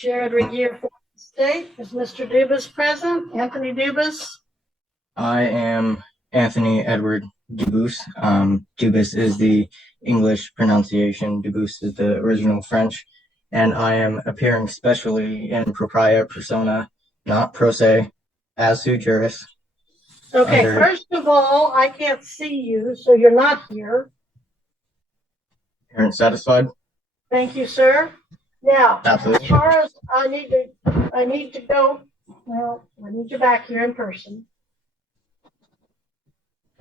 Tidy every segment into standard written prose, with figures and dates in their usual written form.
Jared Regier for the state. Is Mr. Dubus present? Anthony Dubus? I am Anthony Edward Dubus. Dubus is the English pronunciation. Dubus is the original French. And I am appearing specially in propria persona, not pro se, as sui juris. Okay, first of all, I can't see you, so you're not here. Parents satisfied? Thank you, sir. Now, Absolutely. as far as I need to go, well, I need you back here in person.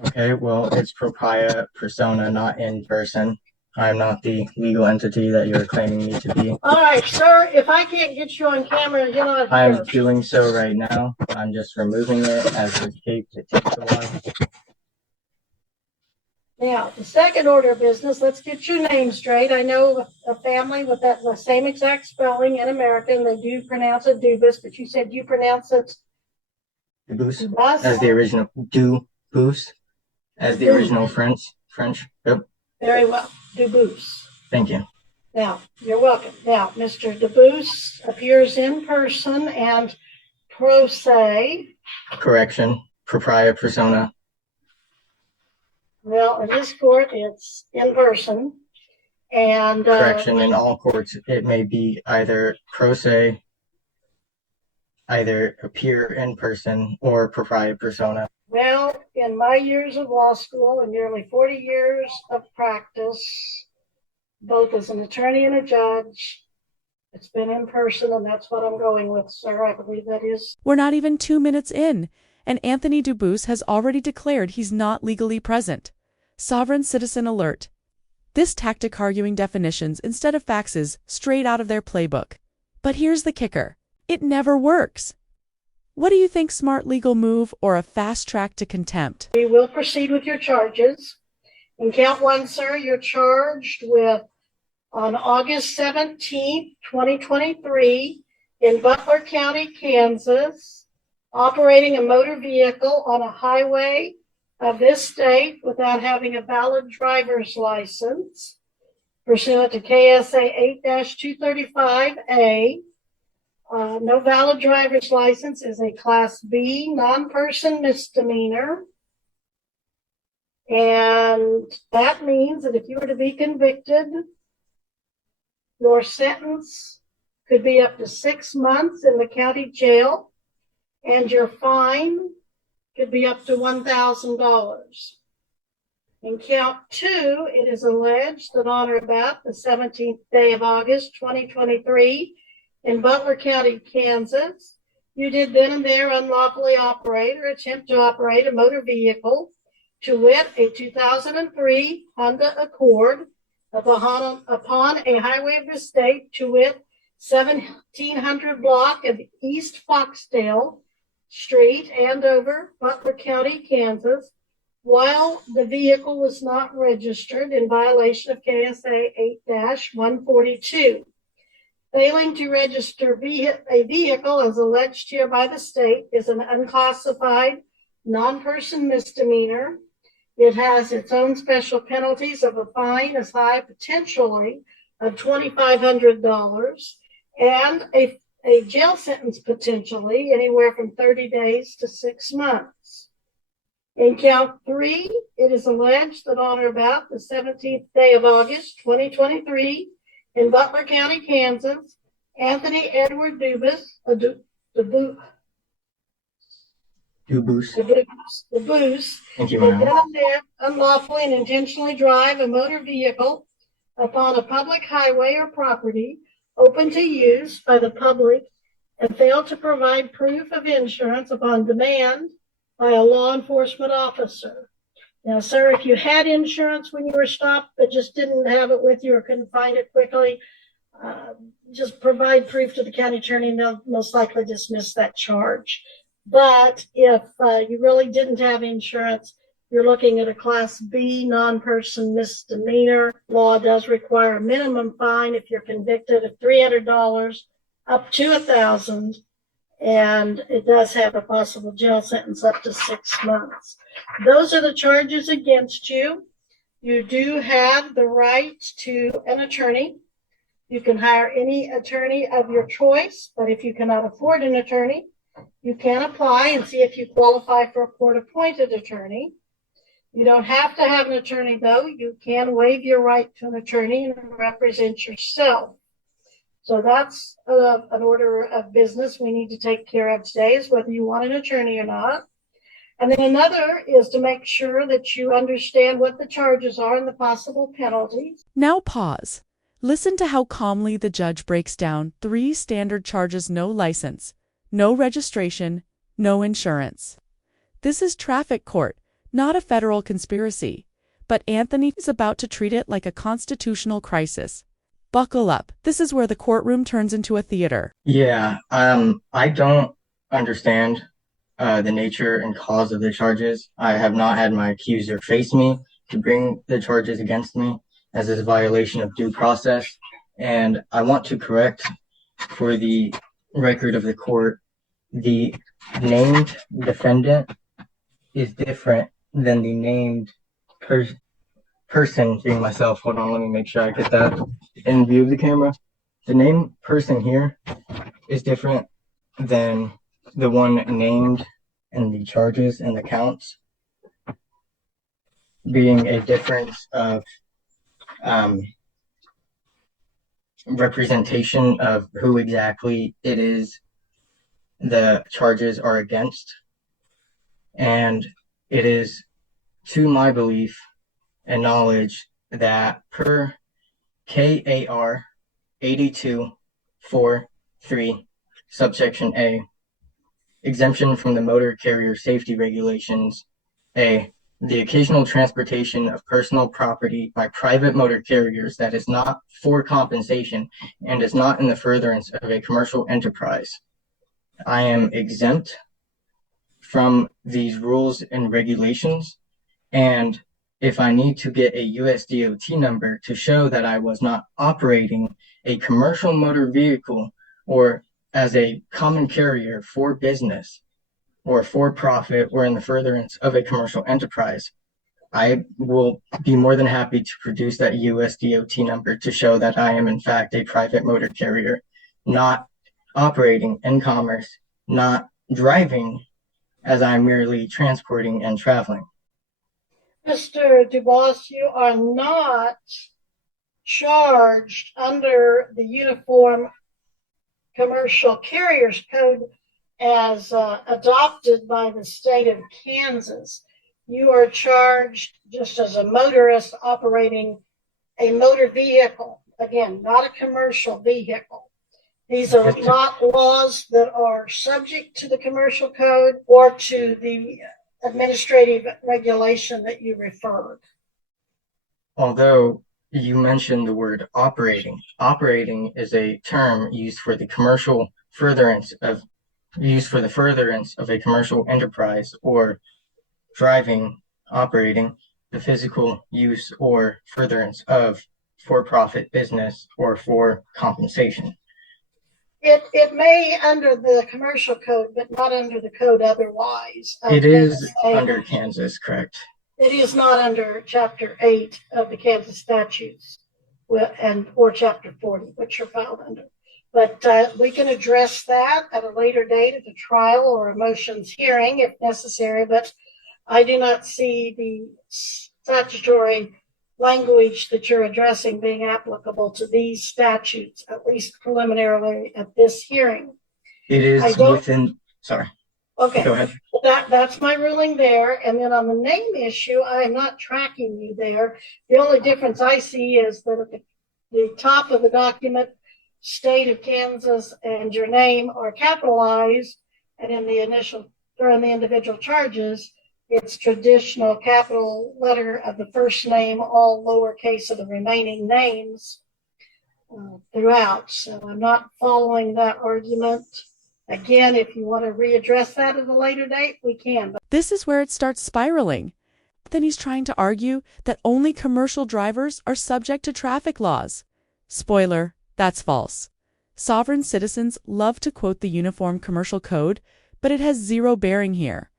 Okay, well, it's propria persona, not in person. I'm not the legal entity that you're claiming me to be. All right, sir, if I can't get you on camera, you're not here. I'm doing so right now. I'm just removing it as the tape. It takes a while. Now, the second order of business, let's get your name straight. I know a family with the same exact spelling in America, and they do pronounce it Dubus, but you said you pronounce it Dubus, Dubus? as the original Dubus, as the original French. Yep. Very well, Dubus. Thank you. Now, you're welcome. Now, Mr. Dubus appears in person and pro se. Correction, propria persona. Well, in this court, it's in person. And correction, in all courts, it may be either pro se, either appear in person, or propria persona. Well, in my years of law school and nearly 40 years of practice, both as an attorney and a judge, it's been in person, and that's what I'm going with, sir. I believe that is. We're not even 2 minutes in, and Anthony Dubus has already declared he's not legally present. Sovereign citizen alert. This tactic arguing definitions instead of faxes straight out of their playbook. But here's the kicker. It never works. What do you think, smart legal move or a fast track to contempt? We will proceed with your charges. In count one, sir, you're charged with, on August 17th, 2023, in Butler County, Kansas, operating a motor vehicle on a highway of this state without having a valid driver's license, pursuant to KSA 8-235A. No valid driver's license is a Class B non-person misdemeanor. And that means that if you were to be convicted, your sentence could be up to 6 months in the county jail, and your fine could be up to $1,000. In count two, it is alleged that on or about the 17th day of August, 2023, in Butler County, Kansas, you did then and there unlawfully operate or attempt to operate a motor vehicle, to wit, a 2003 Honda Accord, upon a highway of the state, to wit, 1700 block of East Foxdale Street, Andover, Butler County, Kansas, while the vehicle was not registered in violation of KSA 8-142. Failing to register a vehicle as alleged here by the state is an unclassified non-person misdemeanor. It has its own special penalties of a fine as high potentially of $2,500 and a jail sentence potentially anywhere from 30 days to 6 months. In count three, it is alleged that on or about the 17th day of August, 2023, in Butler County, Kansas, Anthony Edward Dubus, Thank you, did unlawfully and intentionally drive a motor vehicle upon a public highway or property open to use by the public and failed to provide proof of insurance upon demand by a law enforcement officer. Now, sir, if you had insurance when you were stopped but just didn't have it with you or couldn't find it quickly, just provide proof to the county attorney and they'll most likely dismiss that charge. But if you really didn't have insurance, you're looking at a Class B non-person misdemeanor. Law does require a minimum fine if you're convicted of $300 up to $1,000, and it does have a possible jail sentence up to 6 months. Those are the charges against you. You do have the right to an attorney. You can hire any attorney of your choice, but if you cannot afford an attorney, you can apply and see if you qualify for a court-appointed attorney. You don't have to have an attorney, though. You can waive your right to an attorney and represent yourself. So that's an order of business we need to take care of today, is whether you want an attorney or not. And then another is to make sure that you understand what the charges are and the possible penalties. Now pause. Listen to how calmly the judge breaks down 3 standard charges: no license, no registration, no insurance. This is traffic court, not a federal conspiracy. But Anthony is about to treat it like a constitutional crisis. Buckle up. This is where the courtroom turns into a theater. Yeah, I don't understand the nature and cause of the charges. I have not had my accuser face me to bring the charges against me, as is a violation of due process. And I want to correct, for the record of the court, the named defendant is different than the named person, being myself. Hold on, let me make sure I get that in view of the camera. The named person here is different than the one named in the charges and the counts, being a difference of representation of who exactly it is the charges are against. And it is to my belief and knowledge that per KAR 8243 subsection A, exemption from the motor carrier safety regulations, A, the occasional transportation of personal property by private motor carriers that is not for compensation and is not in the furtherance of a commercial enterprise. I am exempt from these rules and regulations, and if I need to get a USDOT number to show that I was not operating a commercial motor vehicle or as a common carrier for business or for profit or in the furtherance of a commercial enterprise, I will be more than happy to produce that USDOT number to show that I am in fact a private motor carrier, not operating in commerce, not driving, as I'm merely transporting and traveling. Mr. DuBois, you are not charged under the Uniform Commercial Carriers Code as adopted by the state of Kansas. You are charged just as a motorist operating a motor vehicle. Again, not a commercial vehicle. These are not laws that are subject to the commercial code or to the administrative regulation that you referred. Although you mentioned the word operating. Operating is a term used for the furtherance of a commercial enterprise, or driving, operating, the physical use or furtherance of for-profit business or for compensation. It may under the commercial code, but not under the code otherwise. It is under Kansas, correct? It is not under Chapter 8 of the Kansas statutes or Chapter 40, which are filed under. But we can address that at a later date at a trial or a motions hearing if necessary. But I do not see the statutory language that you're addressing being applicable to these statutes, at least preliminarily at this hearing. It is within, sorry. Okay. Go ahead. That's my ruling there. And then on the name issue, I am not tracking you there. The only difference I see is that at the top of the document, state of Kansas and your name are capitalized, and in the initial or in the individual charges, it's traditional capital letter of the first name, all lowercase of the remaining names throughout. So I'm not following that argument. Again, if you want to readdress that at a later date, we can. This is where it starts spiraling. Then he's trying to argue that only commercial drivers are subject to traffic laws. Spoiler, that's false. Sovereign citizens love to quote the Uniform Commercial Code, but it has zero bearing here.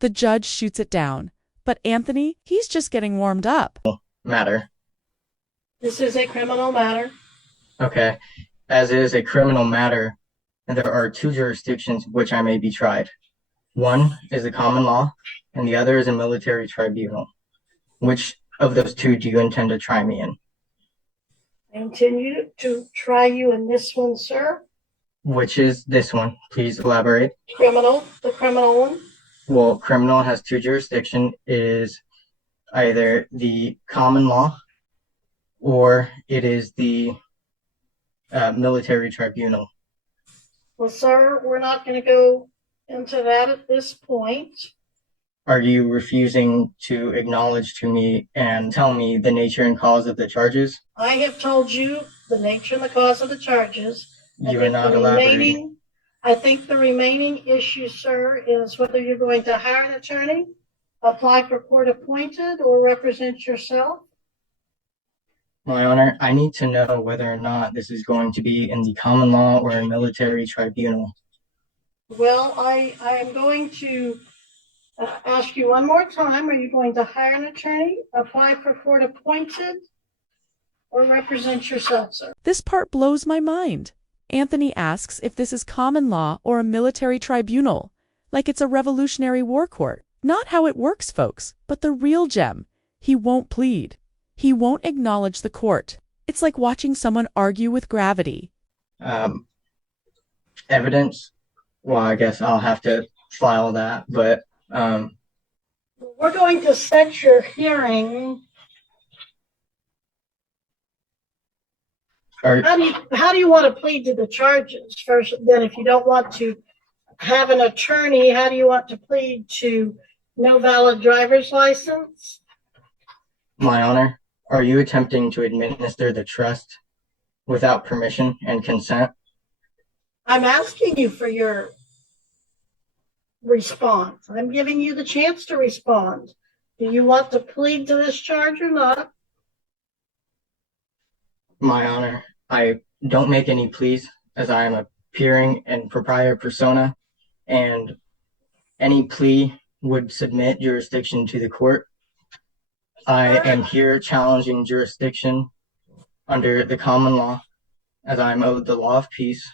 The judge shoots it down. But Anthony, he's just getting warmed up. Matter. This is a criminal matter. Okay. As it is a criminal matter, there are two jurisdictions which I may be tried. One is the common law, and the other is a military tribunal. Which of those two do you intend to try me in? I intend to try you in this one, sir. Which is this one? Please elaborate. The criminal one. Well, criminal has two jurisdictions. It is either the common law or it is the military tribunal. Well, sir, we're not going to go into that at this point. Are you refusing to acknowledge to me and tell me the nature and cause of the charges? I have told you the nature and the cause of the charges. You are not elaborating. I think the remaining issue, sir, is whether you're going to hire an attorney, apply for court appointed, or represent yourself. My Honor, I need to know whether or not this is going to be in the common law or a military tribunal. Well, I am going to ask you one more time. Are you going to hire an attorney, apply for court appointed, or represent yourself, sir? This part blows my mind. Anthony asks if this is common law or a military tribunal, like it's a Revolutionary War court. Not how it works, folks, but the real gem. He won't plead. He won't acknowledge the court. It's like watching someone argue with gravity. Evidence? Well, I guess I'll have to file that, but we're going to set your hearing. How do you want to plead to the charges first? Then, if you don't want to have an attorney, how do you want to plead to no valid driver's license? My Honor, are you attempting to administer the trust without permission and consent? I'm asking you for your response. I'm giving you the chance to respond. Do you want to plead to this charge or not? My Honor, I don't make any pleas as I am appearing in proprietary persona, and any plea would submit jurisdiction to the court. I am here challenging jurisdiction under the common law as I am owed the law of peace,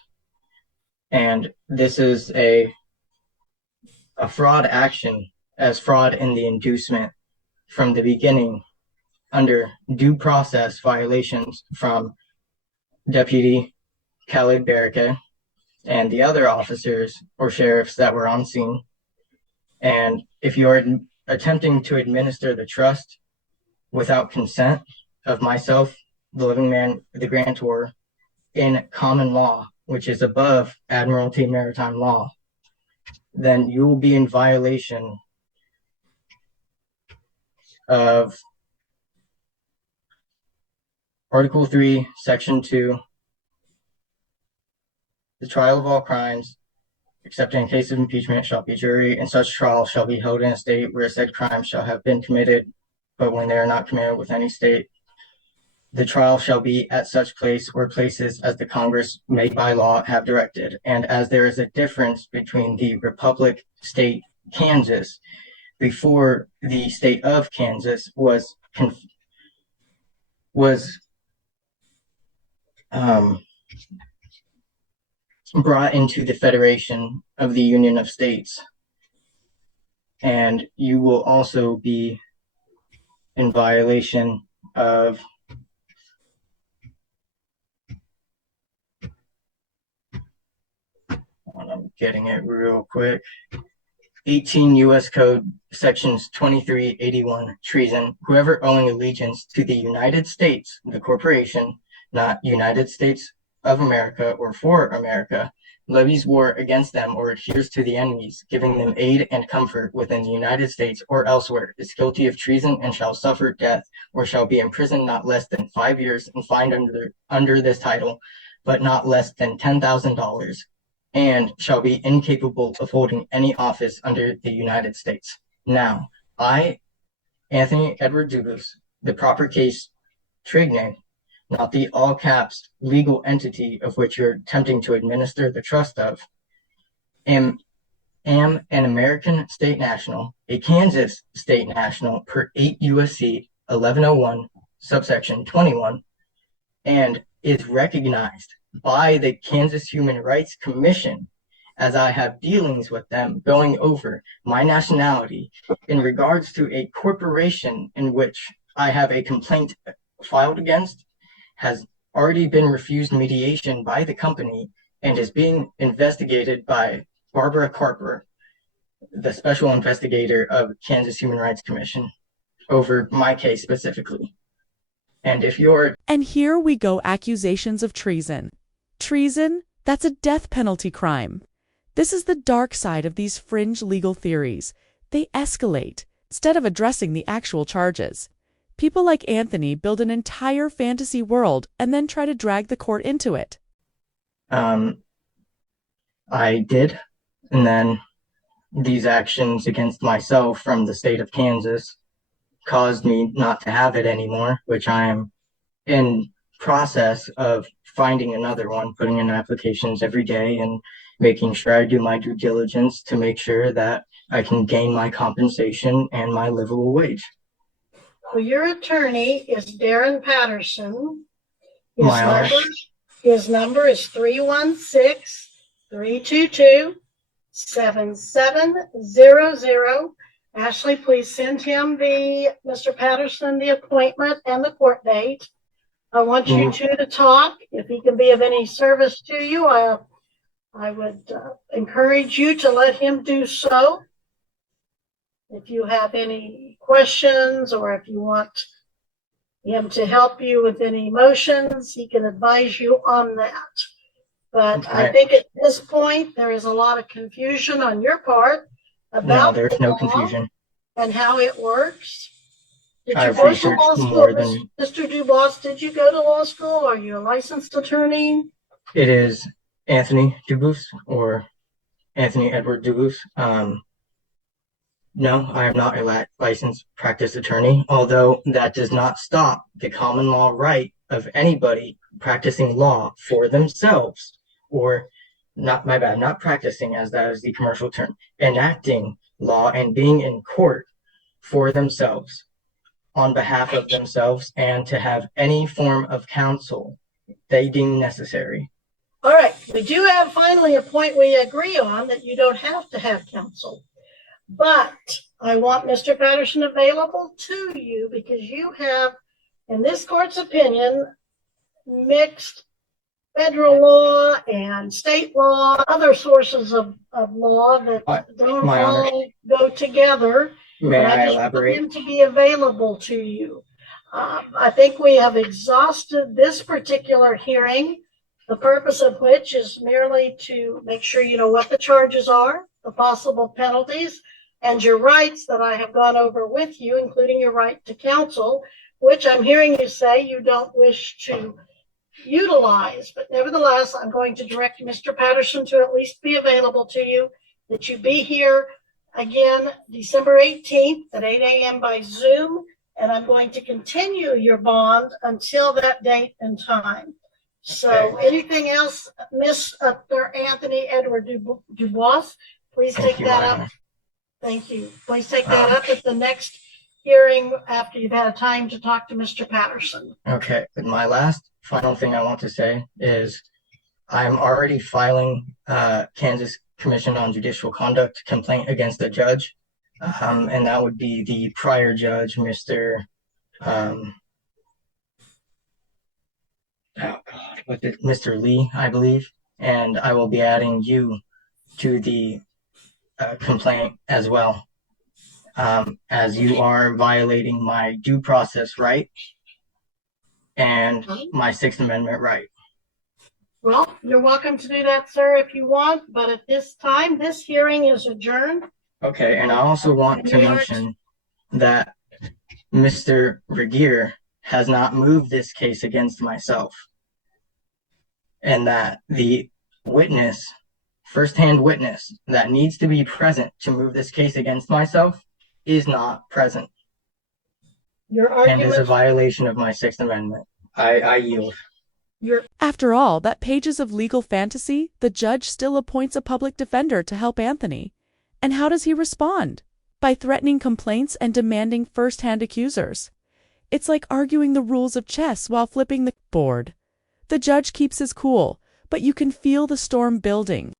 and this is a fraud action as fraud in the inducement from the beginning under due process violations from Deputy Khalid Baraka and the other officers or sheriffs that were on scene. And if you are attempting to administer the trust without consent of myself, the living man, the grantor, in common law, which is above Admiralty Maritime Law, then you will be in violation of Article 3, Section 2, the trial of all crimes, except in case of impeachment, shall be jury, and such trial shall be held in a state where said crime shall have been committed, but when they are not committed with any state, the trial shall be at such place or places as the Congress may by law have directed. And as there is a difference between the Republic State Kansas before the state of Kansas was brought into the Federation of the Union of States. And you will also be in violation of I'm getting it real quick. 18 U.S. Code Sections 2381, treason. Whoever owing allegiance to the United States, the corporation, not United States of America or for America, levies war against them or adheres to the enemies, giving them aid and comfort within the United States or elsewhere, is guilty of treason and shall suffer death or shall be imprisoned not less than 5 years and fined under this title, but not less than $10,000. And shall be incapable of holding any office under the United States. Now, I, Anthony Edward Dubus, the proper case trade name, not the all caps legal entity of which you're attempting to administer the trust of, am an American state national, a Kansas state national per 8 USC 1101, subsection 21, and is recognized by the Kansas Human Rights Commission, as I have dealings with them going over my nationality in regards to a corporation in which I have a complaint filed against, has already been refused mediation by the company and is being investigated by Barbara Carper, the special investigator of Kansas Human Rights Commission, over my case specifically. And if you're... And here we go, accusations of treason. Treason? That's a death penalty crime. This is the dark side of these fringe legal theories. They escalate, instead of addressing the actual charges. People like Anthony build an entire fantasy world and then try to drag the court into it. I did, and then these actions against myself from the state of Kansas caused me not to have it anymore, which I am in process of finding another one, putting in applications every day and making sure I do my due diligence to make sure that I can gain my compensation and my livable wage. Well, your attorney is Darren Patterson. His number is 316-322-7700. Ashley, please send him Mr. Patterson, the appointment and the court date. I want you two to talk. If he can be of any service to you, I would encourage you to let him do so. If you have any questions or if you want him to help you with any motions, he can advise you on that. But I think at this point, there is a lot of confusion on your part about there's no confusion and how it works. Did I've you go to researched law school? more than... Mr. Dubois, did you go to law school? Are you a licensed attorney? It is Anthony Dubois or Anthony Edward Dubois. No, I am not a licensed practice attorney, although that does not stop the common law right of anybody practicing law for themselves, or not practicing, as that is the commercial term, enacting law and being in court for themselves, on behalf of themselves, and to have any form of counsel they deem necessary. All right, we do have finally a point we agree on, that you don't have to have counsel. But I want Mr. Patterson available to you because you have, in this court's opinion, mixed federal law and state law, other sources of law that don't all go together. May I just elaborate? want him to be available to you. I think we have exhausted this particular hearing, the purpose of which is merely to make sure you know what the charges are, the possible penalties, and your rights that I have gone over with you, including your right to counsel, which I'm hearing you say you don't wish to utilize. But nevertheless, I'm going to direct Mr. Patterson to at least be available to you, that you be here again December 18th at 8 a.m. by Zoom, and I'm going to continue your bond until that date and time. So anything else, Mr. Anthony Edward Dubois, please take that up. Thank you. Please take that up at the next hearing after you've had time to talk to Mr. Patterson. Okay. My last final thing I want to say is I'm already filing Kansas Commission on Judicial Conduct complaint against a judge, and that would be the prior judge, Mr. Mr. Lee, I believe, and I will be adding you to the complaint as well, as you are violating my due process right and my Sixth Amendment right. Well, you're welcome to do that, sir, if you want, but at this time, this hearing is adjourned. Okay, and I also want to mention that Mr. Regier has not moved this case against myself, and that the witness, first-hand witness that needs to be present to move this case against myself is not present. Your argument, and is a violation of my Sixth Amendment. I yield. After all that pages of legal fantasy, the judge still appoints a public defender to help Anthony. And how does he respond? By threatening complaints and demanding first-hand accusers. It's like arguing the rules of chess while flipping the board. The judge keeps his cool, but you can feel the storm building.